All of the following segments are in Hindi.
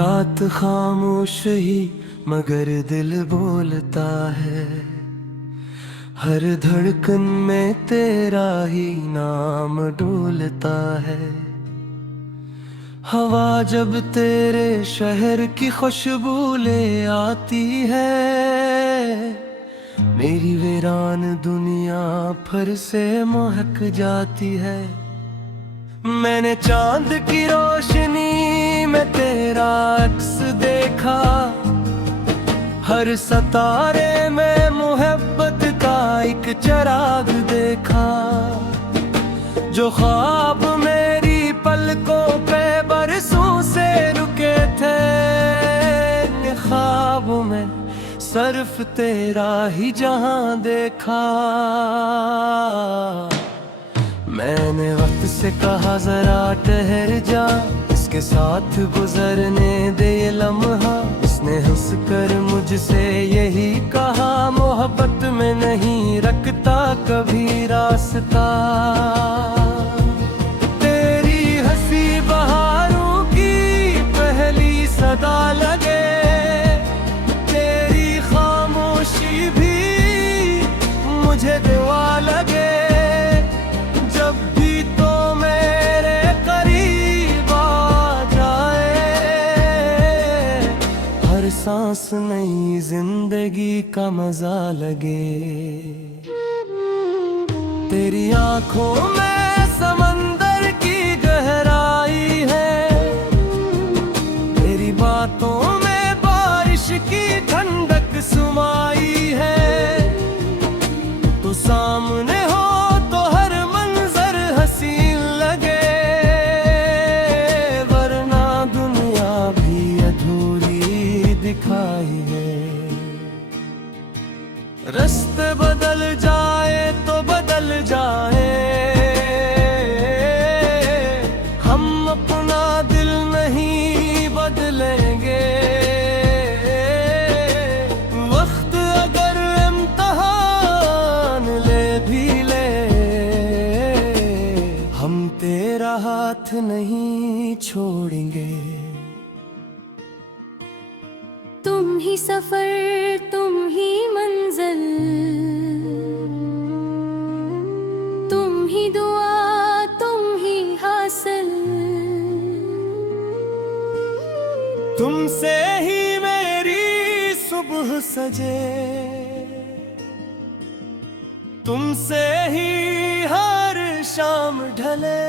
रात खामोश ही मगर दिल बोलता है, हर धड़कन में तेरा ही नाम डोलता है। हवा जब तेरे शहर की खुशबू ले आती है, मेरी वीरान दुनिया फिर से महक जाती है। मैंने चांद की रोशनी में तेरा अक्स देखा, हर सितारे में मोहब्बत का एक चिराग देखा। जो ख्वाब मेरी पलकों पे बरसों से रुके थे, ख्वाबों में सिर्फ तेरा ही जहां देखा। मैंने वक्त से कहा जरा ठहर जा, इसके साथ गुजरने दे ये लम्हा। इसने हंस कर मुझसे यही कहा, मोहब्बत में नहीं रखता कभी रास्ता। तेरी हंसी बहारों की पहली सदा लगे, तेरी खामोशी भी मुझे दुआ लगे। सांस नई जिंदगी का मजा लगे। तेरी आंखों में समंदर की गहराई है, तेरी बातों में बारिश की ठंडक सुमाई है। तू सामने हो तो हर मंजर हसीन लगे, वरना दुनिया भी अधूरी दिखाई है। रास्ते बदल जाए तो बदल जाए, हम अपना दिल नहीं बदलेंगे। वक्त अगर इम्तिहान ले भी ले, हम तेरा हाथ नहीं छोड़ेंगे। तुम ही सफर, तुम ही मंजिल, तुम ही दुआ, तुम ही हासिल। तुमसे ही मेरी सुबह सजे, तुमसे ही हर शाम ढले।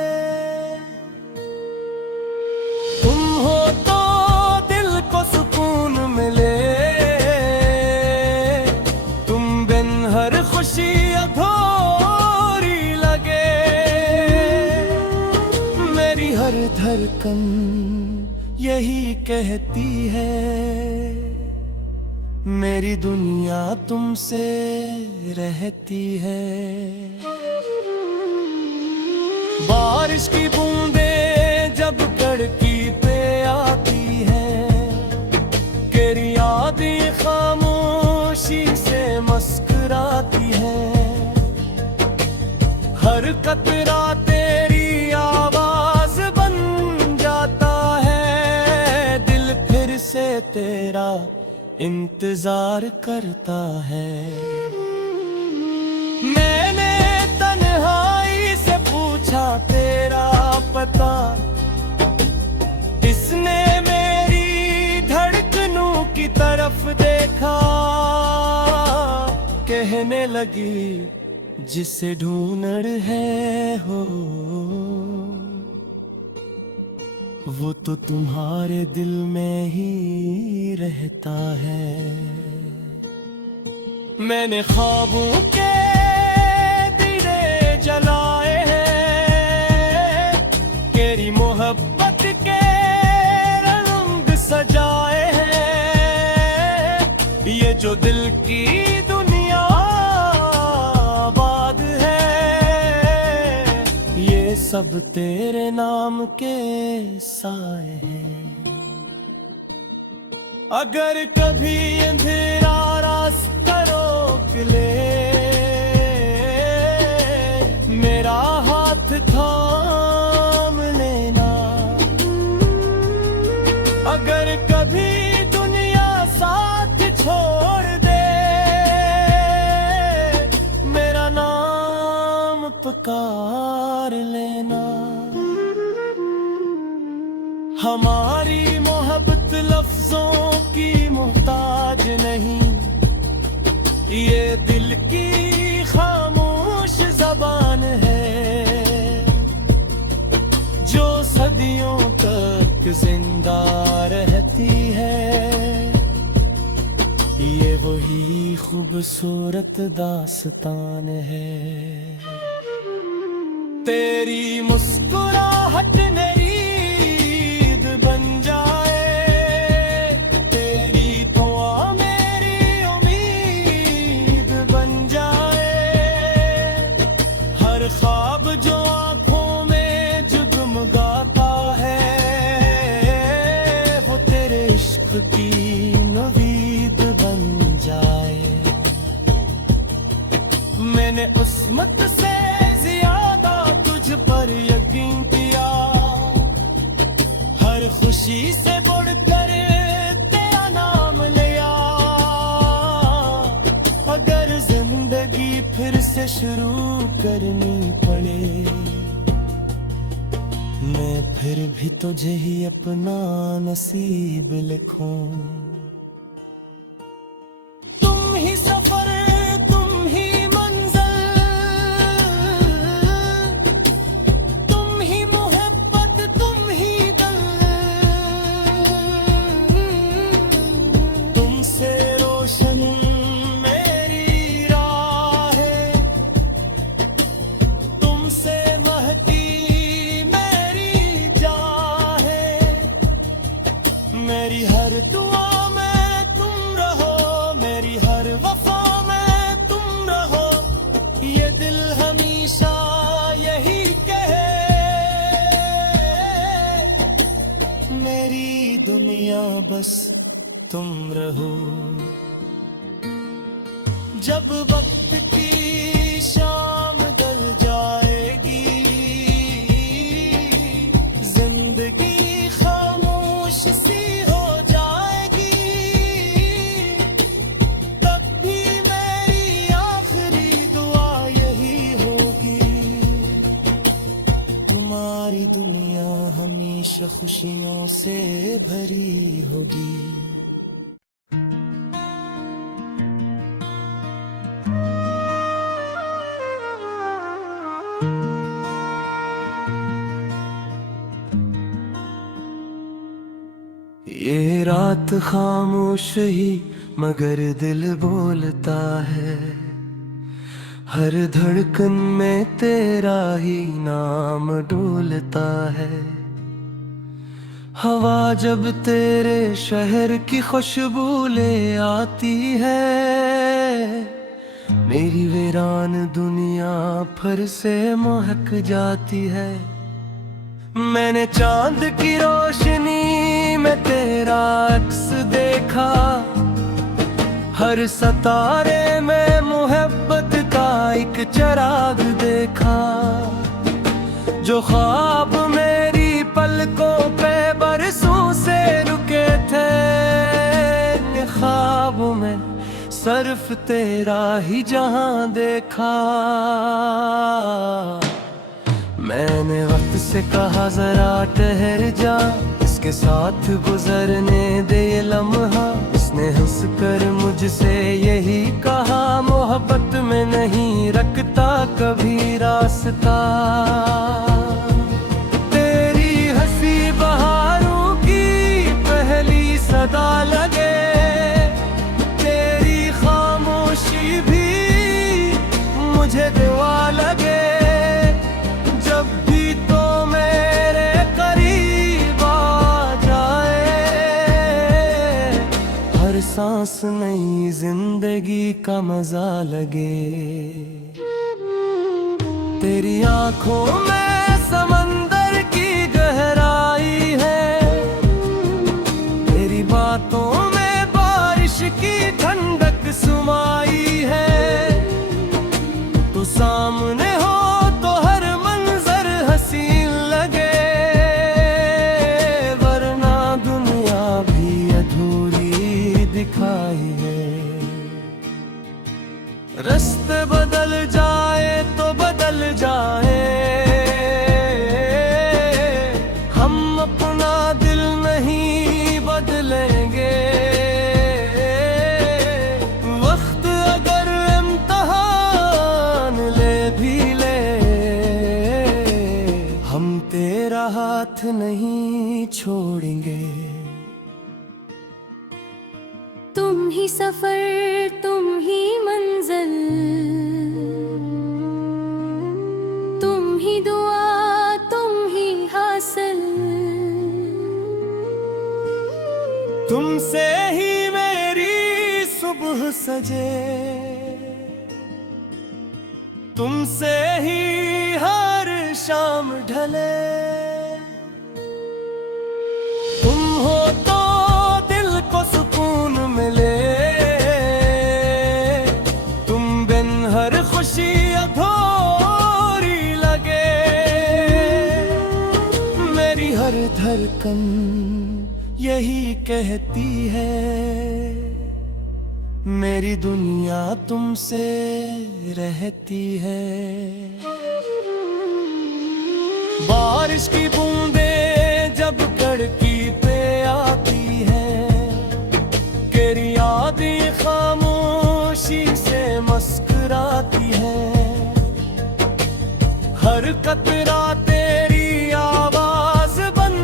तुम हो तो दिल को सुकून मिले, तुम बिन हर खुशी अधूरी लगे। मेरी हर धड़कन यही कहती है, मेरी दुनिया तुमसे रहती है। बारिश की बूंदें जब कड़की पे आती है, तेरी यादें खामोशी से मुस्कुराती है। हर कतरा तेरी आवाज बन जाता है, दिल फिर से तेरा इंतजार करता है। मैंने तन्हाई से पूछा तेरा पता, इसने मेरी धड़कनों की तरफ देखा। कहने लगी जिसे ढूंढ है हो, वो तो तुम्हारे दिल में ही रहता है। मैंने ख्वाबों के दिए जलाए हैं, तेरी मोहब्बत के रंग सजाए हैं। ये जो दिल की दुनिया आबाद है, ये सब तेरे नाम के साए हैं। अगर कभी अंधेरा रास्ता रोक ले, मेरा हाथ थाम लेना। अगर पुकार लेना। हमारी मोहब्बत लफ्जों की मोहताज नहीं, ये दिल की खामोश जबान है जो सदियों तक जिंदा रहती है। ये वही खूबसूरत दास्तान है। तेरी मुस्कुराहट मेरी ईद बन जाए, तेरी दुआ मेरी उम्मीद बन जाए। हर ख्वाब जो आंखों में जगमगाता है, वो तेरे इश्क की नवीद बन जाए। मैंने उस्मत से ज्यादा तुझ पर यकीन किया, हर खुशी से बढ़कर तेरा नाम लिया। अगर जिंदगी फिर से शुरू करनी पड़े, मैं फिर भी तुझे ही अपना नसीब लिखूं। तुम ही सफर, तुम ही मंजिल, तुम ही मोहब्बत, तुम ही दिल। तुमसे रोशन मेरी राहें, तुमसे महकी मेरी चाहें। मेरी हर दुआ में तुम रहो, मेरी हर वफा में तुम रहो। ये दिल हमेशा यही कहे, मेरी दुनिया बस तुम रहो। जब वक्त की शाम ढल जाएगी, जिंदगी खामोश सी हो जाएगी, तब भी मेरी आखिरी दुआ यही होगी, तुम्हारी दुनिया हमेशा खुशियों से भरी होगी। ये रात खामोश ही मगर दिल बोलता है, हर धड़कन में तेरा ही नाम डोलता है। हवा जब तेरे शहर की खुशबू ले आती है, मेरी वीरान दुनिया फिर से महक जाती है। मैंने चांद की रोशनी में तेरा अक्स देखा, हर सितारे में मोहब्बत का एक चिराग देखा। जो ख्वाब मेरी पलकों पे बरसों से रुके थे, ख्वाबों में सिर्फ तेरा ही जहां देखा। मैंने वक्त से कहा जरा ठहर जा, इसके साथ गुजरने दे ये लम्हा। इसने हंस कर मुझसे यही कहा, मोहब्बत में नहीं रखता कभी रास्ता। तेरी हंसी बहारों की पहली सदा लगे, तेरी खामोशी भी मुझे दुआ लगे। सांस नई जिंदगी का मजा लगे, तेरी आंखों में समंदर की गहराई है, तेरी बातों में बारिश की ठंडक सुमाई है। तू सामने हो तो हर मंजर हसीन लगे, वरना दुनिया भी अधूरी दिखाई है। रास्ते बदल जाए तो बदल जाए तुम ही सफर तुम ही मंजिल, तुम ही दुआ तुम ही हासिल, तुमसे ही मेरी सुबह सजे, तुमसे ही हर शाम ढले। तुम हो तो दिल को सुकून मिले, तुम बिन हर खुशी अधूरी लगे। मेरी हर धड़कन यही कहती है, मेरी दुनिया तुमसे रहती है। बारिश की बूंदें जब कड़की पे आती है, तेरी यादें खामोशी से मुस्कुराती है। हर कतरा तेरी आवाज बन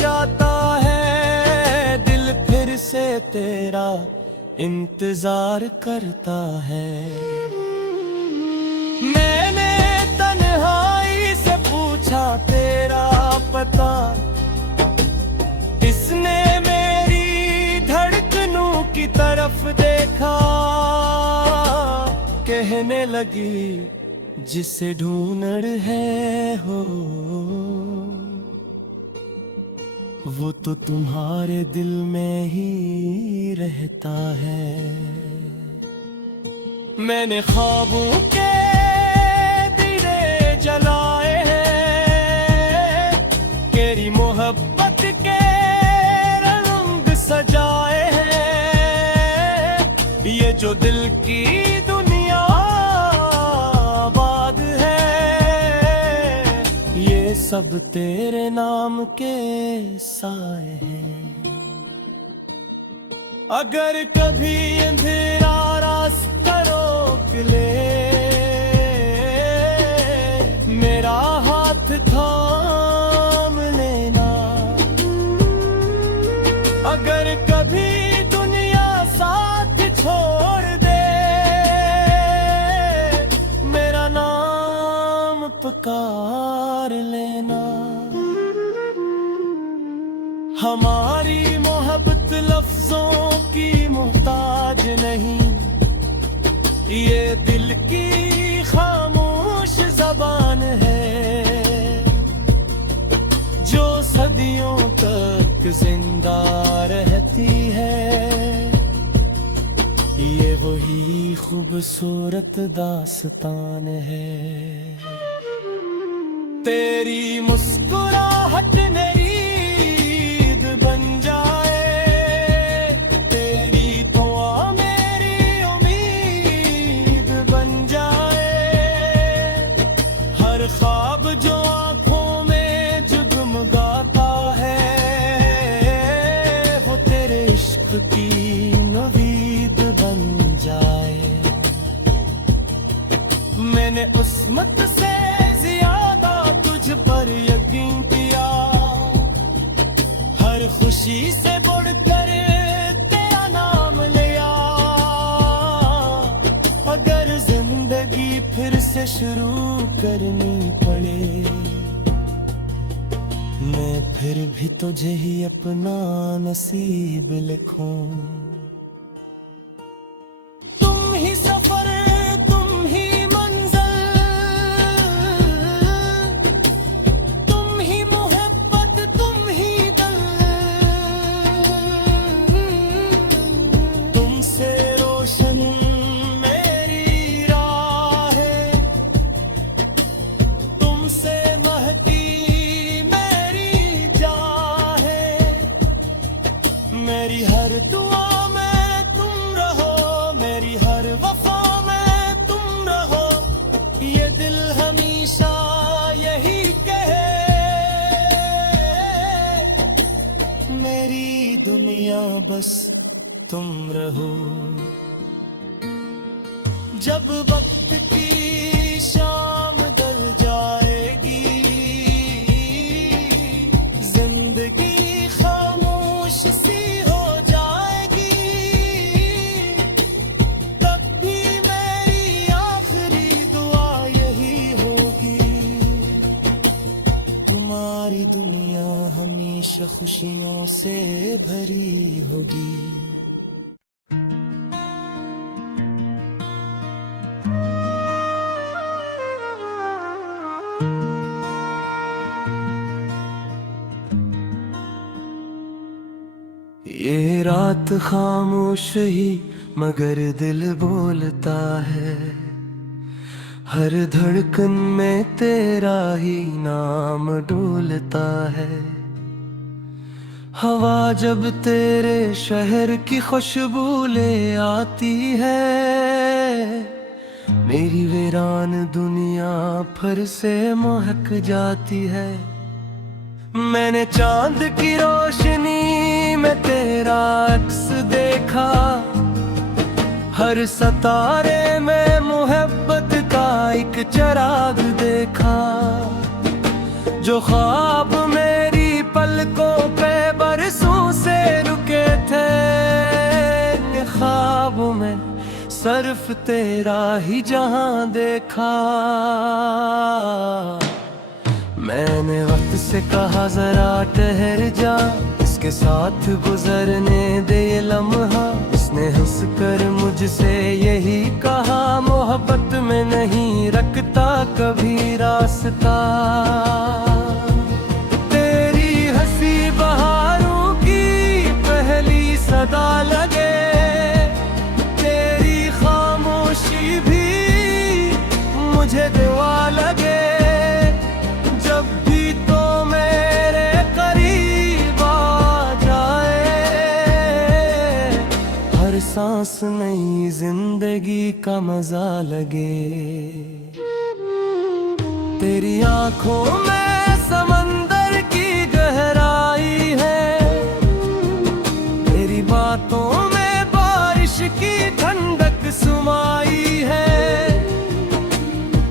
जाता है, दिल फिर से तेरा इंतजार करता है। मैंने तन्हाई से पूछा तेरा पता, इसने मेरी धड़कनों की तरफ देखा। कहने लगी जिसे ढूंढ है हो, वो तो तुम्हारे दिल में ही रहता है। मैंने ख्वाबों के दिए जलाए हैं, तेरी मोहब्बत के रंग सजाए हैं। ये जो दिल की दुनिया आबाद है, ये सब तेरे नाम के साए हैं। अगर कभी अंधेरा रास्ता रोक ले, मेरा हाथ थाम लेना। अगर कभी दुनिया साथ छोड़ दे, मेरा नाम पुकार लेना। हमारी मोहब्बत लफ्जों की मोहताज नहीं, ये दिल की खामोश जबान है, जो सदियों तक जिंदा रहती है। ये वही खूबसूरत दास्तान है। तेरी मुस्कुराहट मेरी ईद बन जाए, तेरी दुआ मेरी उम्मीद बन जाए। हर ख्वाब जो आंखों में जगमगाता है, वो तेरे इश्क की नवीद बन जाए। मैंने उस्मत से ज्यादा तुझ पर यकीन किया, हर खुशी से बढ़कर तेरा नाम लिया। अगर जिंदगी फिर से शुरू करनी पड़े, मैं फिर भी तुझे ही अपना नसीब लिखूं। तुम ही सफर तुम ही मंजिल, तुम ही मोहब्बत तुम ही दिल। तुमसे रोशन मेरी राहें, तुमसे महकी मेरी चाहें। मेरी हर दुआ में तुम रहो, मेरी हर वफा में तुम रहो। ये दिल हमेशा यही कहे, मेरी दुनिया बस तुम रहो। जब वक्त की शाम ढल जाएगी, जिंदगी खामोश सी हो जाएगी। खुशियों से भरी होगी। ये रात खामोश ही मगर दिल बोलता है, हर धड़कन में तेरा ही नाम डोलता है। हवा जब तेरे शहर की खुशबू ले आती है, मेरी वीरान दुनिया फिर से महक जाती है। मैंने चांद की रोशनी में तेरा अक्स देखा, हर सितारे में मोहब्बत का एक चिराग देखा। जो ख्वाब मेरी पलकों पे बरसों से रुके थे, ख्वाबों में सिर्फ तेरा ही जहां देखा। मैंने वक्त से कहा जरा ठहर जा, इसके साथ गुजरने दे ये लम्हा। इसने हंस कर मुझसे यही कहा, मोहब्बत में नहीं रखता कभी रास्ता। तेरी हंसी बहारों की पहली सदा लगे, तेरी खामोशी भी मुझे दुआ लगे। सांस नई जिंदगी का मजा लगे। तेरी आंखों में समंदर की गहराई है, तेरी बातों में बारिश की ठंडक सुमाई है।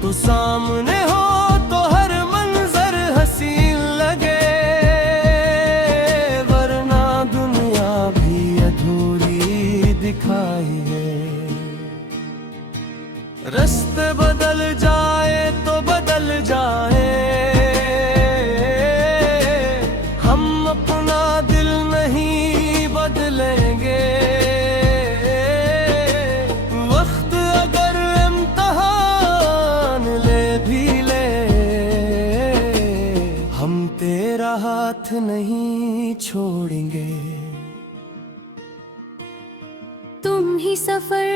तू सामने हो तो हर मंजर हसीन लगे, वरना दुनिया भी अधूरी दिखाई है। रास्ते बदल जाए तो बदल जाए, हम अपना दिल नहीं बदलेंगे। वक्त अगर इम्तिहान ले भी ले, हम तेरा हाथ नहीं छोड़ेंगे। तुम ही सफर,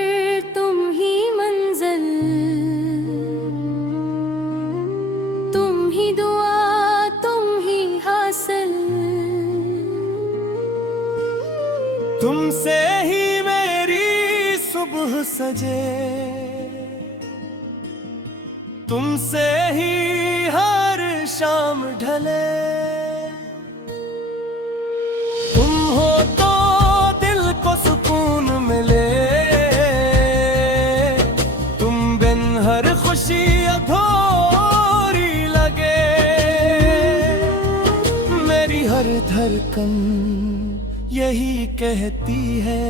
तुम ही मंजिल, तुम ही दुआ, तुम ही हासिल। तुमसे ही मेरी सुबह सजे, तुमसे ही हर शाम ढले। तुम हो तो दिल को सुकून मिले, तुम बिन हर खुशी अधूरी लगे। मेरी हर धड़कन यही कहती है,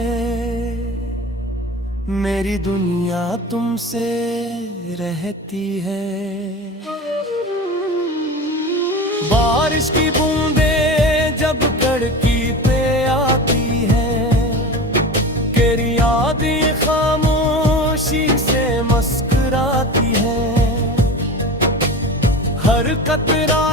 मेरी दुनिया तुमसे रहती है। बारिश की बूंदें जब कड़की पे आती है, तेरी यादें खामोशी से मुस्कुराती है। हर कतरा